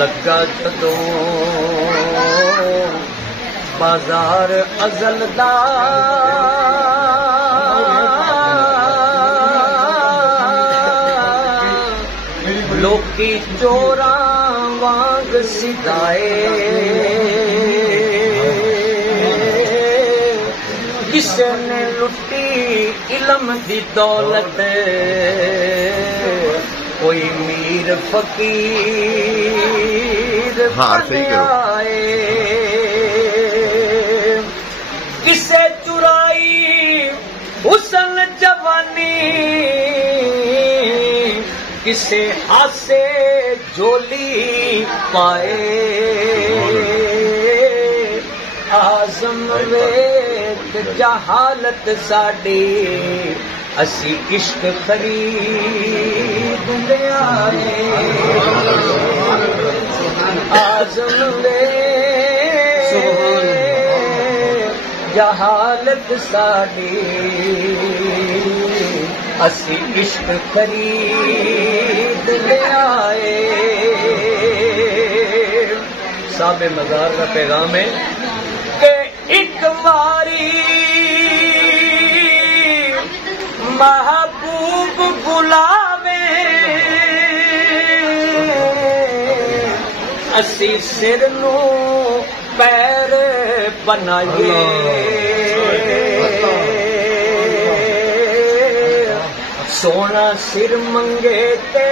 लगा जदों बाजार अज़ल दा लोकी चोरां वांग सिधाए किसे ने लुटी इल्म दी दौलत कोई मीर फकीर आए किसे चुराई हुसन जवानी किसे हासे झोली पाए आज़म वेद जहालत साडी असी इश्क खरीद ले आए आज़म वेद जहालत साडी असी इश्क खरीद ले आए। साबे मज़ार का पैगाम है कि एक बारी महबूब बुलावे असी सिर नू पैर बनाइए सोना सिर मंगे ते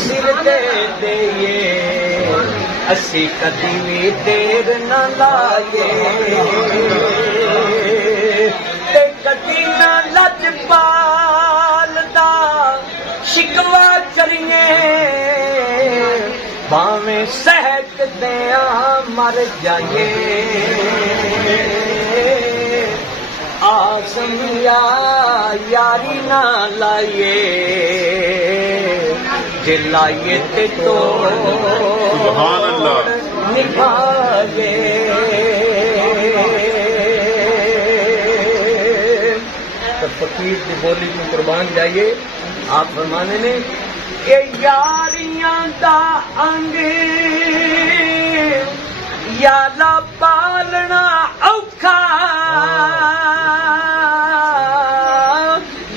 सिर दे देइए असी कदी भी देर न लाए ते कदी न लजपाल दा शिकवा करिए भावें सहक दिया मर जाइए आज़म यारी ना लाइए जे लाइए ते तो निभाए तो फकीर की बोली में कुर्बान जाइए। आप फरमाने में कि यारियां दा अंग याला पालना औखा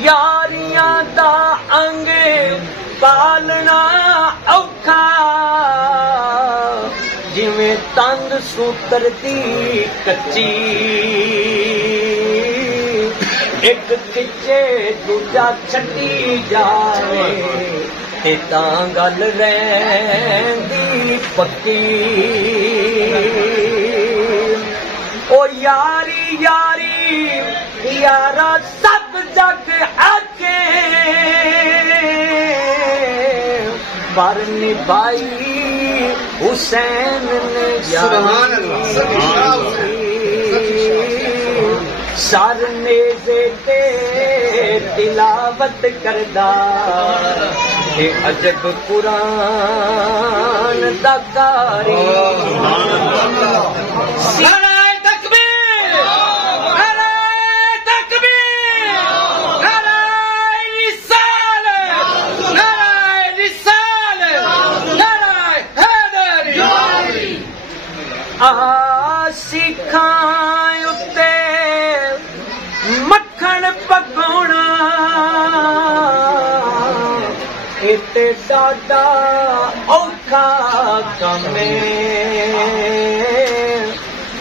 यारियां दा अंग पालना औखा जिवें तंद सूतर दी कच्ची एक खिचे दूजा छड्डी जाए ते तां गल रहिंदी पक्की ओ यारी यारी यारा सब जग आखे पर निभाई हुसैन ने सर नेज़े ते तिलावत करदा हे अजब कुरान दा कारी नारे तकबीर नारे तकबीर नारे रिसालत नारे हैदरी सिखां उत्ते मक्खन पकाउणा इते साडा औखा कम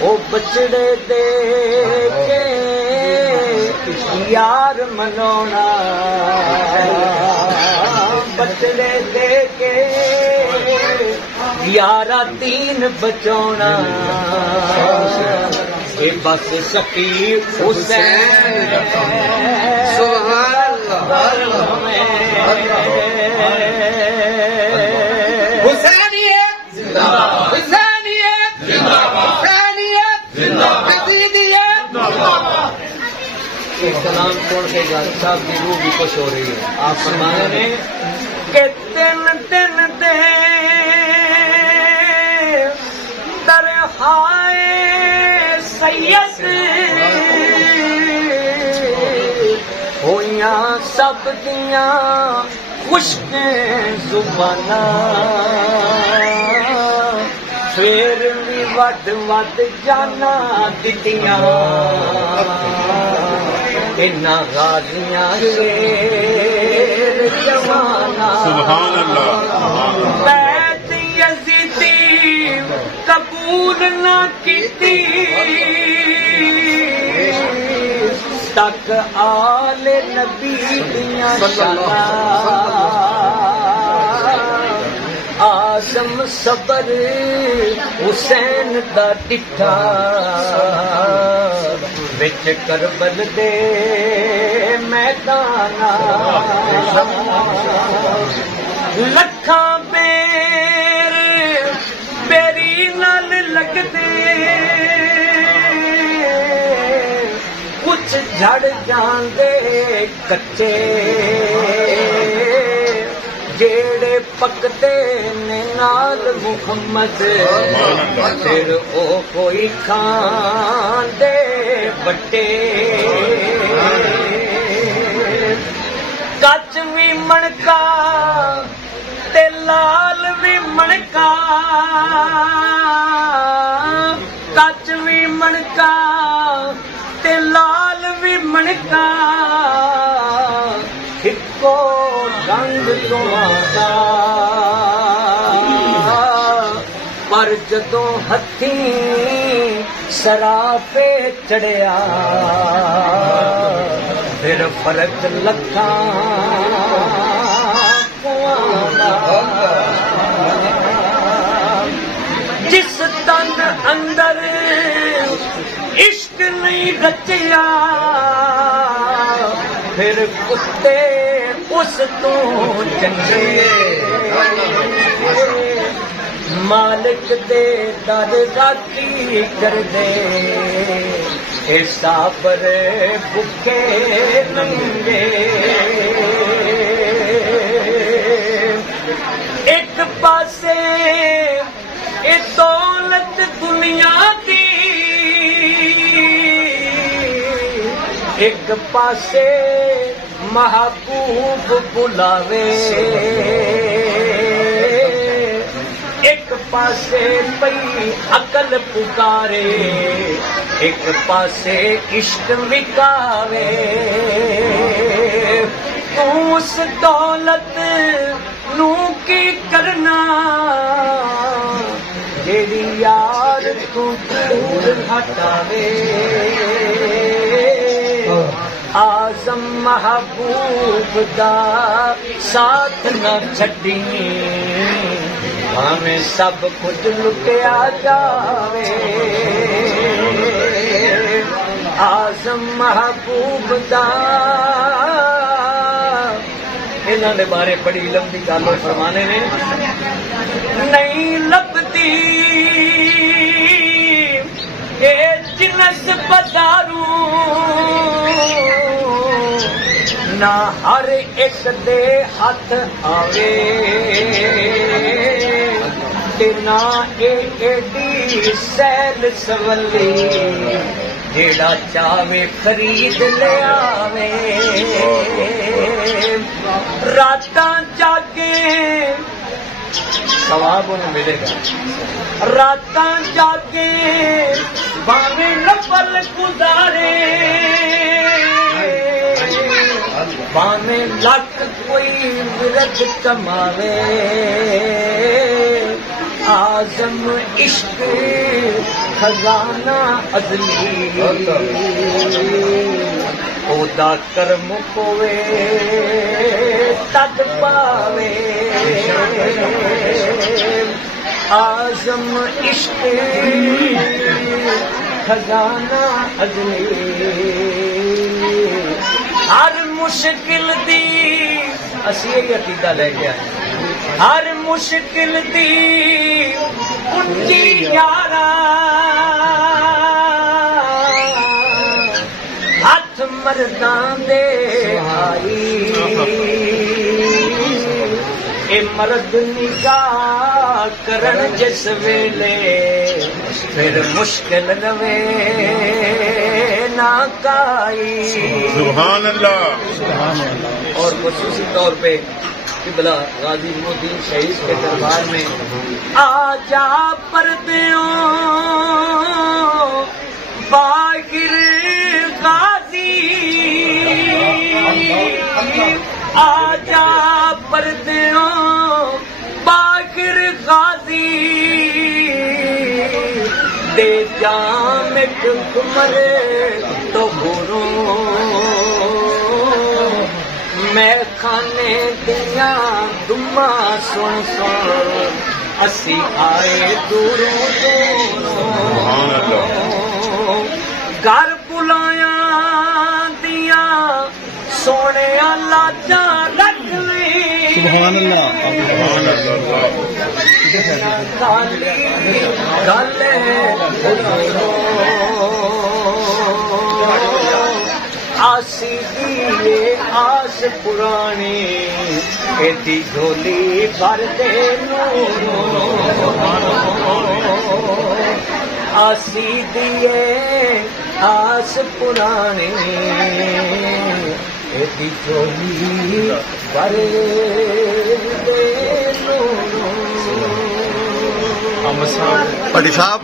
ओ बचड़े दे के यार मनाउणा बचड़े दे के यारा तीन बचाउणा ये बस सकी हुसैन सुभान अल्लाह हुसैनियत जिंदाबाद हुसैनियत जिंदाबाद हुसैनियत जिंदाबाद हसीदियत जिंदाबाद। ये कलाम छोड़ के गाजी साहब की रूह भी खुश हो रही है। आप फरमाने में कि दिन दिन दे तरहाए सैयद हो दियां सब दियां खुश्क जुबाना फिर भी वड वड जाना दितियां इन्ना गाजियां शेर जवाना सुभान अल्लाह बैत यज़ीदी कबूल ना कीती तक आले नबी दियां शाना आज़म सबर हुसैन दा डिठा विच करबल दे मैदाना लखां बेर बेरी नाल लगदे कुछ झड़ जांदे कच्चे जेड़े पकते ने नाल मुहम्मद फिर ओ कोई खांदे बट्टे कच भी मणका ते लाल भी मणका कच भी मणका ते लाल भी मणका हिको रंग तुम्हारा पर जदों हथी सराफे चढ़िया फिर फर्क लखा जिस तन अंदर इश्क नहीं रचिया फिर कुत्ते उस तो चंगे मालिक दे दर राखी कर दे ऐसा पर भुखे नंगे एक पासे ए दौलत दुनिया दी एक पासे महबूब बुलावे एक पासे पई अकल पुकारे एक पासे इश्क विकावे तू उस दौलत नू की करना जेड़ी यार तू दूर हटावे आज़म महबूब दा साथ न छड्डी हमें सब कुछ लुटिया जावे आज़म महबूब दा इन्हां दे बारे बड़ी लंबी गल फरमाने ने नहीं लभदी ए जिनस बदारू ना हर एक दे हाथ आवे ते ना एडी सैल सवली जेड़ा चावे खरीद ले आवे रातां जागे सवाब उन्हें मिलेगा रातां जागे भावे नफल गुजारे भावे लख कोई विरद कमावे आज़म इश्क खजाना अज़ली ओदा कर्म कोवे तद पावे आज़म इश्क खजाना अज़ली हर मुश्किल दी असी यही अकीदा लेके आए हर मुश्किल दी कुंजी यारा हथ मर्दां दे आई ए मर्द निगाह करन जिस वेले फिर मुश्किल रवे ना काई। सुभान अल्लाह। और खुसूसी तौर पे किबला गाजी मोहद्दीन शहीद के दरबार में आजा पर्दियों बागिर गाजी, आजा पर्दियों बागिर गाजी, दे जाम मरे तो बुरो मैं खाने दिया दुमा सुन सुन असी आए दूरों दूरों, घर बुलाया दिया सोने लाजा रखने। सुभान अल्लाह। खाली गल आसी दिए आस पुरानी एदी झोली भर दे आसी दिए आस पुरानी एदी झोली भर दे। पटी साहब